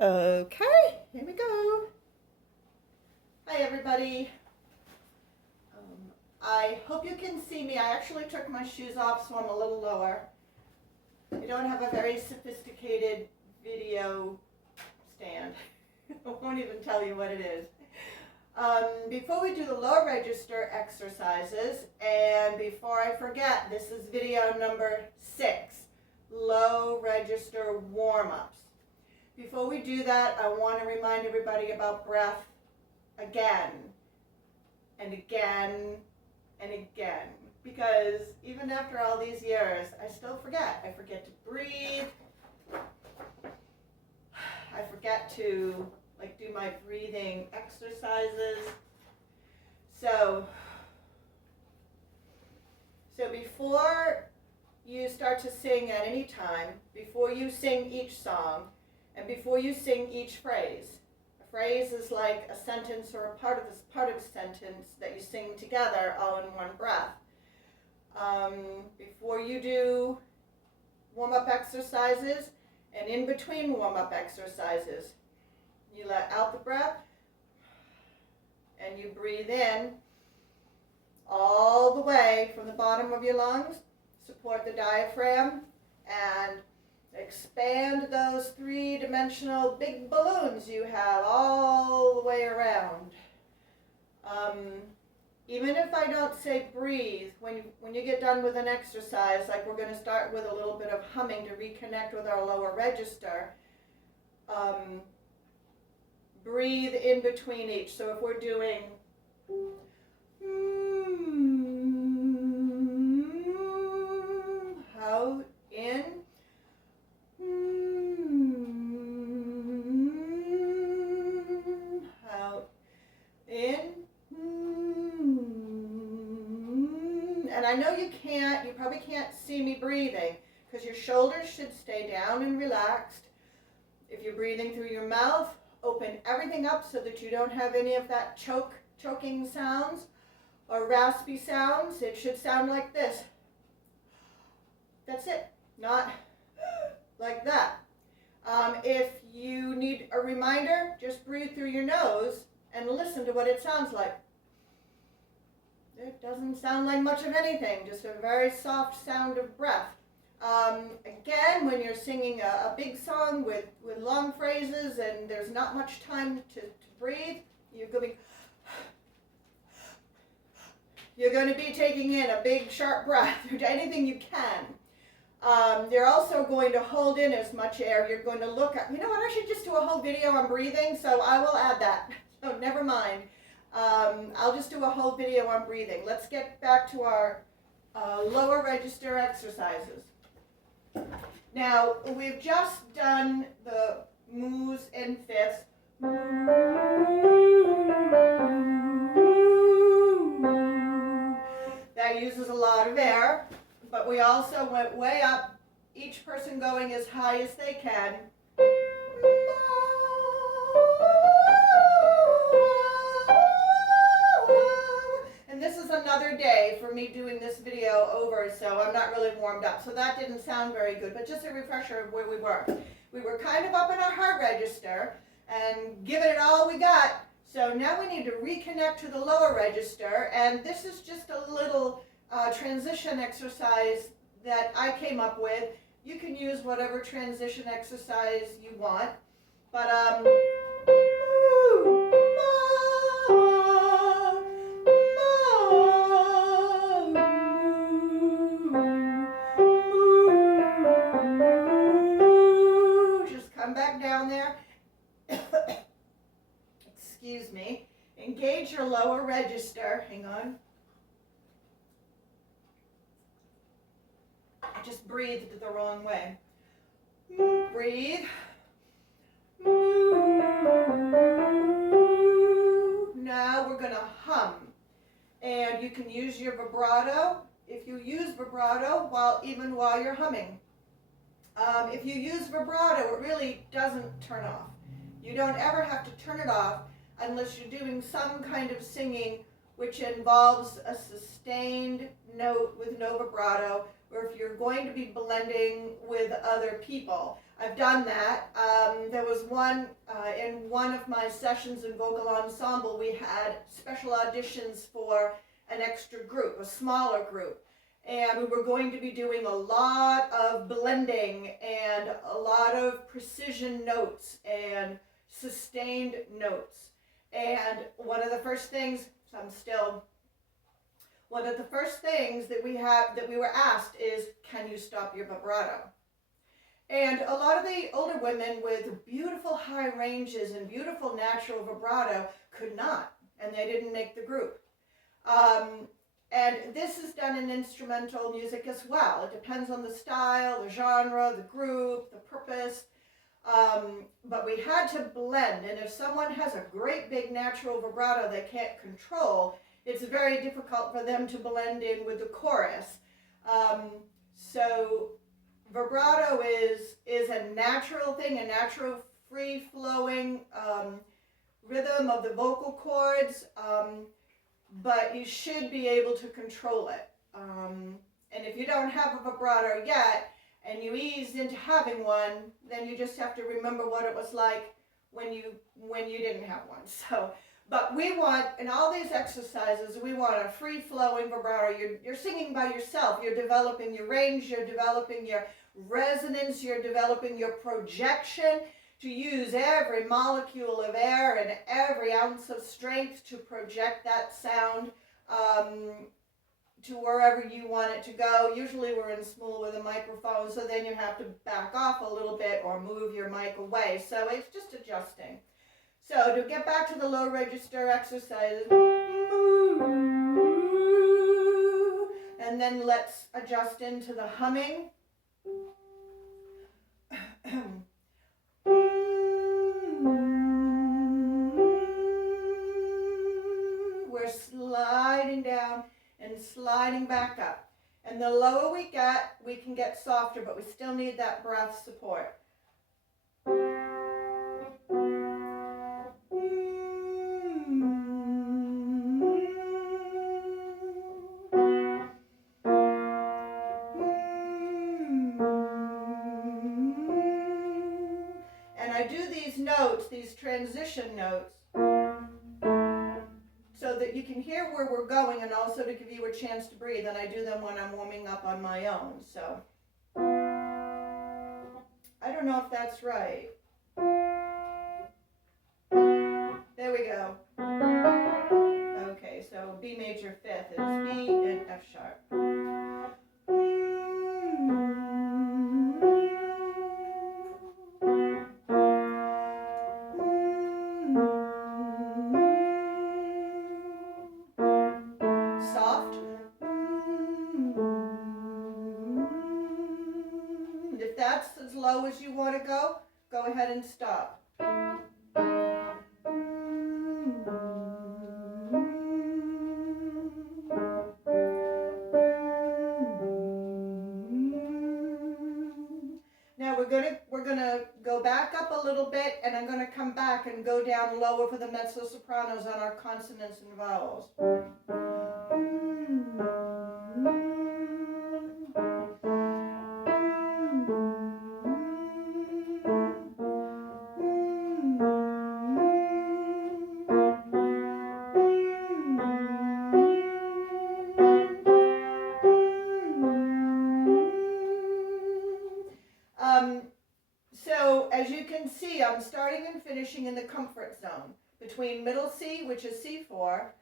Okay, here we go. Hi everybody. I hope you can see me. I actually took my shoes off so I'm a little lower. I don't have a very sophisticated video stand. I won't even tell you what it is. Before we do the low register exercises, and before I forget, this is video number 6, low register warm-ups. Before we do that, I want to remind everybody about breath again and again and again, because even after all these years, I still forget. I forget to breathe. I forget to do my breathing exercises. So before you start to sing at any time, before you sing each song, and before you sing each phrase, a phrase is like a sentence or a part of a sentence that you sing together all in one breath. Before you do warm-up exercises and in between warm-up exercises, you let out the breath and you breathe in all the way from the bottom of your lungs, support the diaphragm, and expand those three-dimensional big balloons you have all the way around. Even if I don't say breathe, when you get done with an exercise, like we're going to start with a little bit of humming to reconnect with our lower register, breathe in between each. So if we're doing out, in, out, in, and I know you probably can't see me breathing because your shoulders should stay down and relaxed. If you're breathing through your mouth, open everything up so that you don't have any of that choking sounds or raspy sounds. It should sound like this. That's it, not like that. If you need a reminder, just breathe through your nose and listen to what it sounds like. It doesn't sound like much of anything, just a very soft sound of breath. Again, when you're singing a big song with long phrases and there's not much time to breathe, you're going to be taking in a big sharp breath, anything you can. You're also going to hold in as much air. You're going to look at, you know what, I should just do a whole video on breathing, so I will add that. So never mind. I'll just do a whole video on breathing. Let's get back to our lower register exercises. Now, we've just done the moos and fifths. That uses a lot of air, but we also went way up, each person going as high as they can. And this is another day for me doing this video over, so I'm not really warmed up. So that didn't sound very good, but just a refresher of where we were. We were kind of up in our heart register and giving it all we got. So now we need to reconnect to the lower register, and this is just a little transition exercise that I came up with. You can use whatever transition exercise you want, but just come back down there. Excuse me. Engage your lower register. Hang on. I just breathed the wrong way. Breathe. Now we're going to hum. And you can use your vibrato if you use vibrato while you're humming. If you use vibrato, it really doesn't turn off. You don't ever have to turn it off unless you're doing some kind of singing which involves a sustained note with no vibrato, or if you're going to be blending with other people. I've done that. There was one, in one of my sessions in vocal ensemble, we had special auditions for an extra group, a smaller group. And we were going to be doing a lot of blending and a lot of precision notes and sustained notes. And one of the first things that we were asked is, can you stop your vibrato? And a lot of the older women with beautiful high ranges and beautiful natural vibrato could not, and they didn't make the group. And this is done in instrumental music as well. It depends on the style, the genre, the group, the purpose. But we had to blend, and if someone has a great big natural vibrato they can't control, it's very difficult for them to blend in with the chorus. So vibrato is a natural thing, a natural free-flowing rhythm of the vocal cords, but you should be able to control it. And if you don't have a vibrato yet, and you ease into having one, then you just have to remember what it was like when you didn't have one. So, but we want, in all these exercises, we want a free-flowing vibrato. You're singing by yourself. You're developing your range. You're developing your resonance. You're developing your projection to use every molecule of air and every ounce of strength to project that sound to wherever you want it to go. Usually we're in Smule with a microphone, so then you have to back off a little bit or move your mic away. So it's just adjusting. So to get back to the low register exercises, and then let's adjust into the humming. We're sliding down and sliding back up. And the lower we get, we can get softer, but we still need that breath support. And I do these notes, these transition notes, so that you can hear where we're going and also to give you a chance to breathe. And I do them when I'm warming up on my own. So I don't know if that's right. There we go. Okay, so B major fifth is B and F sharp. Soft. If that's as low as you want to go ahead and stop. Now we're gonna go back up a little bit, and I'm gonna come back and go down lower for the mezzo sopranos on our consonants and vowels. So as you can see, I'm starting and finishing in the comfort zone between middle C, which is C4,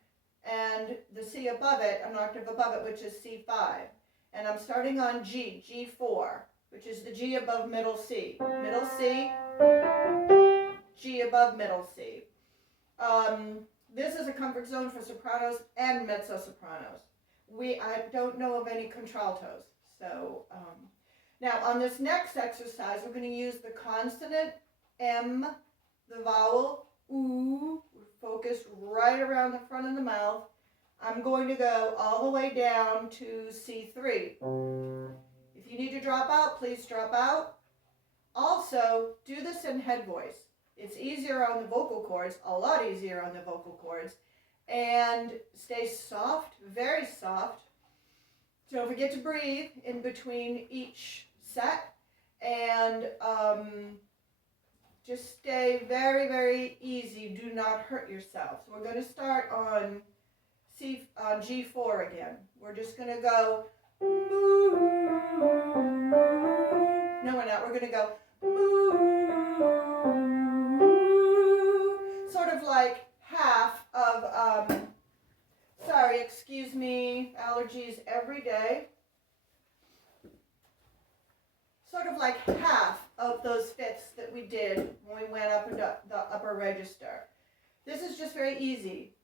and the C above it, an octave above it, which is C5. And I'm starting on G, G4, which is the G above middle C. Middle C, G above middle C. This is a comfort zone for sopranos and mezzo sopranos. I don't know of any contraltos. So now on this next exercise, we're going to use the consonant M, the vowel oo, focused right around the front of the mouth. I'm going to go all the way down to C3. If you need to drop out, please drop out. Also, do this in head voice. It's easier on the vocal cords, a lot easier on the vocal cords. And stay soft, very soft. Don't forget to breathe in between each set. and just stay very, very easy. Do not hurt yourself. So we're going to start on G4 again. We're just going to go. No, we're not. We're going to go. Sort of like half of. Sorry, excuse me. Allergies every day. Sort of like half of those fifths that we did when we went up into the upper register. This is just very easy.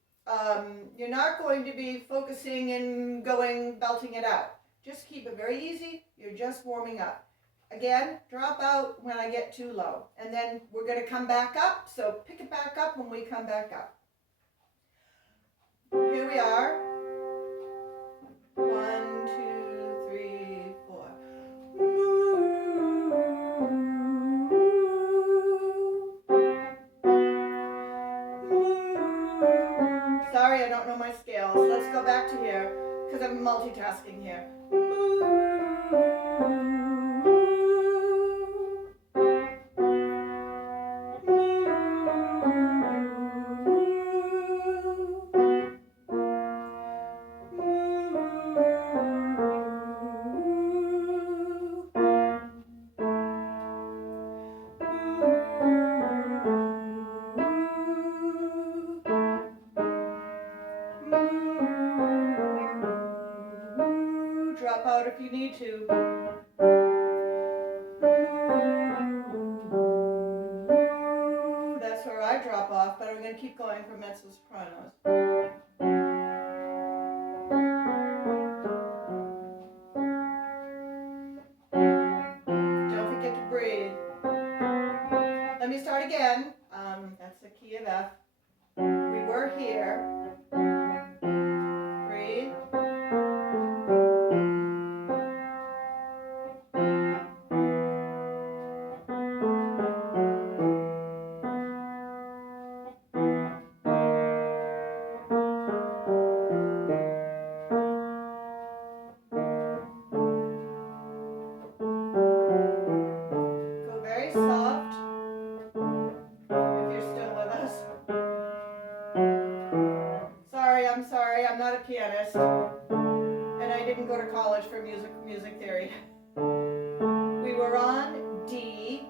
You're not going to be focusing and going belting it out. Just keep it very easy. You're just warming up. Again, drop out when I get too low. And then we're going to come back up. So pick it back up when we come back up. Here we are. 1, 2, 3, 4. Sorry, I don't know my scales. Let's go back to here because I'm multitasking here. Drop out if you need to. That's where I drop off, but I'm going to keep going for mezzo sopranos. Don't forget to breathe. Let me start again. That's the key of F. We were here. Breathe. Go very soft. If you're still with us. Sorry, I'm not a pianist. And I didn't go to college for music theory. We were on D.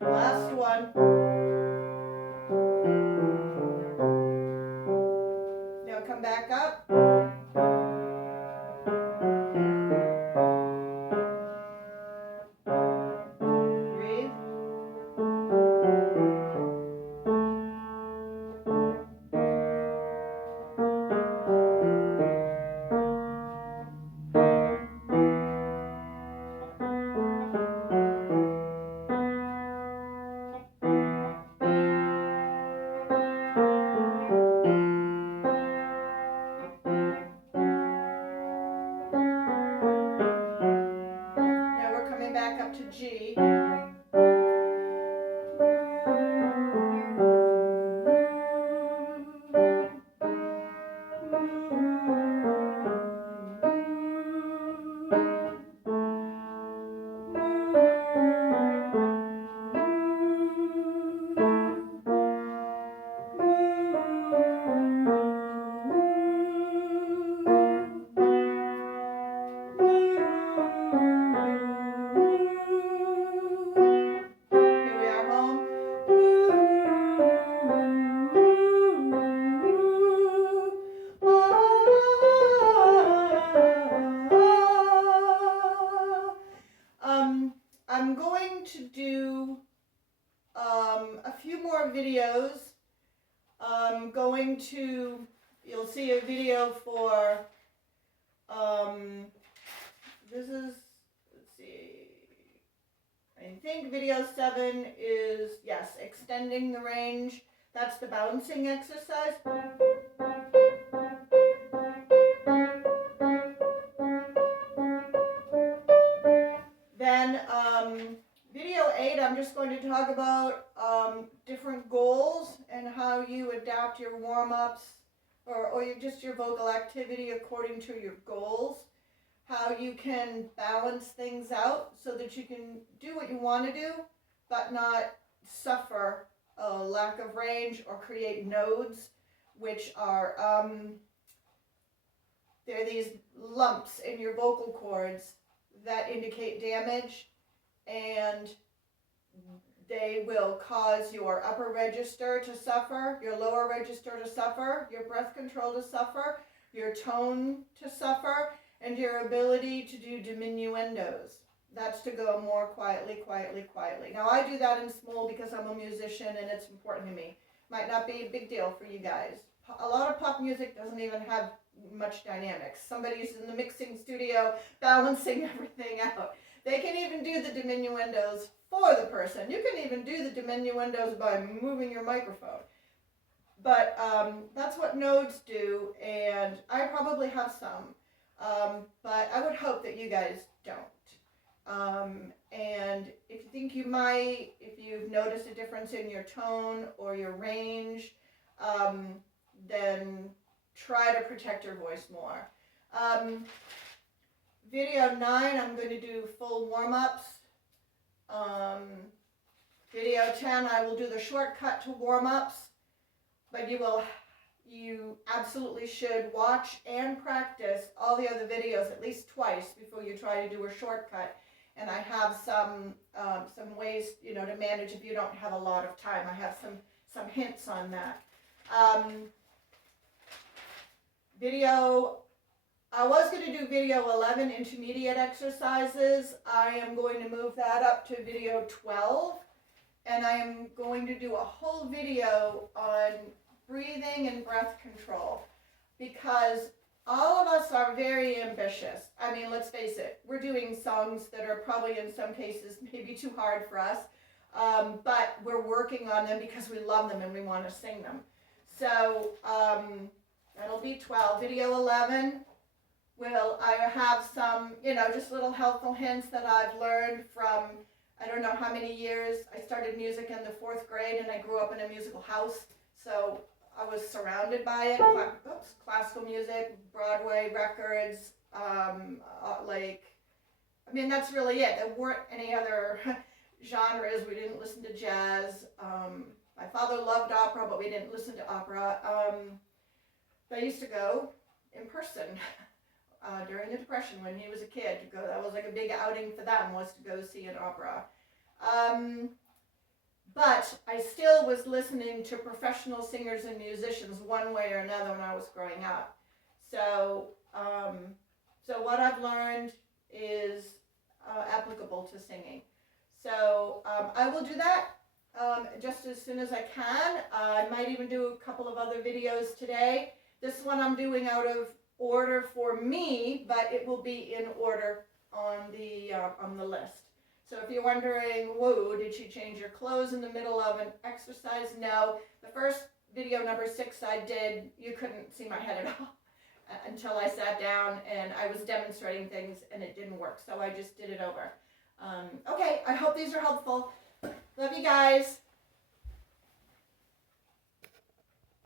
Last one. Now come back up. Breathe. Now we're coming back up to G. Here we are home. I'm going to do a few more videos. I'm going to, you'll see a video for, this is, let's see, I think video 7 is, yes, extending the range. That's the bouncing exercise. Then video 8, I'm just going to talk about different goals and how you adapt your warm-ups or just your vocal activity according to your goals, how you can balance things out so that you can do what you want to do, but not suffer a lack of range or create nodes, which are, they're these lumps in your vocal cords that indicate damage, and they will cause your upper register to suffer, your lower register to suffer, your breath control to suffer, your tone to suffer, and your ability to do diminuendos. That's to go more quietly, quietly, quietly. Now I do that in small because I'm a musician and it's important to me. Might not be a big deal for you guys. A lot of pop music doesn't even have much dynamics. Somebody's in the mixing studio balancing everything out. They can even do the diminuendos for the person. You can even do the diminuendos by moving your microphone. But that's what nodes do, and I probably have some. But I would hope that you guys don't. And if you think you might, if you've noticed a difference in your tone or your range, then try to protect your voice more. Video 9, I'm going to do full warm-ups. Video 10, I will do the shortcut to warm-ups, but you absolutely should watch and practice all the other videos at least twice before you try to do a shortcut. And I have some ways, to manage if you don't have a lot of time. I have some hints on that. I was going to do video 11, intermediate exercises. I am going to move that up to video 12. And I am going to do a whole video on breathing and breath control. Because all of us are very ambitious. I mean, let's face it. We're doing songs that are probably in some cases maybe too hard for us. But we're working on them because we love them and we want to sing them. So that'll be 12. Video 11. I have some, just little helpful hints that I've learned from, I don't know how many years. I started music in the 4th grade and I grew up in a musical house. So I was surrounded by it, classical music, Broadway records, that's really it. There weren't any other genres. We didn't listen to jazz. My father loved opera, but we didn't listen to opera. I used to go in person. During the Depression when he was a kid, that was like a big outing for them, was to go see an opera. But I still was listening to professional singers and musicians one way or another when I was growing up. So what I've learned is applicable to singing. So I will do that just as soon as I can. I might even do a couple of other videos today. This one I'm doing out of order for me, but it will be in order on the list. So if you're wondering, whoa, did she change your clothes in the middle of an exercise? No. The first video, number 6, I did, you couldn't see my head at all until I sat down and I was demonstrating things and it didn't work. So I just did it over. Okay, I hope these are helpful. Love you guys.